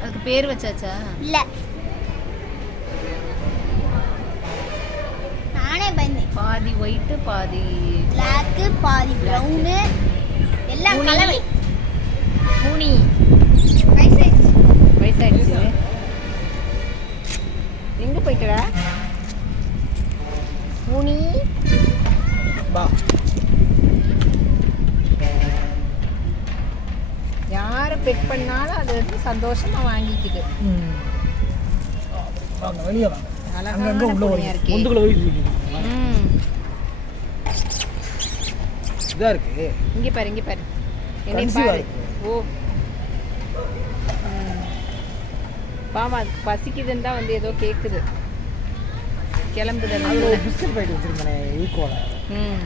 அதுக்கு பேர் வச்சாச்சா? இல்ல. நானே பயந்தேன். பாதி ஒயிட்டு பாதி பிளாக்கு பாதி ப்ரௌனு எல்லாம் மூணு. கலவை. மூணி. வயசாயிடுச்சு. வயசாயிடுச்சு. எங்க போயிட்டடா? மூணி. வா. யாரை பெட் பண்ணாலும் அது வந்து சந்தோஷமா வாங்கிக்குது. அழகான இருக்கே. இதா இருக்கு. இங்க பாரு இங்க பாரு. என்னை பாரு. ஓ. ம். பாவம் அதுக்கு பசிக்குதுன்னு தான் வந்து ஏதோ கேக்குது. கிளம்புது. பிஸ்கட் பாக்கெட் வச்சிருக்கேன் ஈக்குவலாக ம்.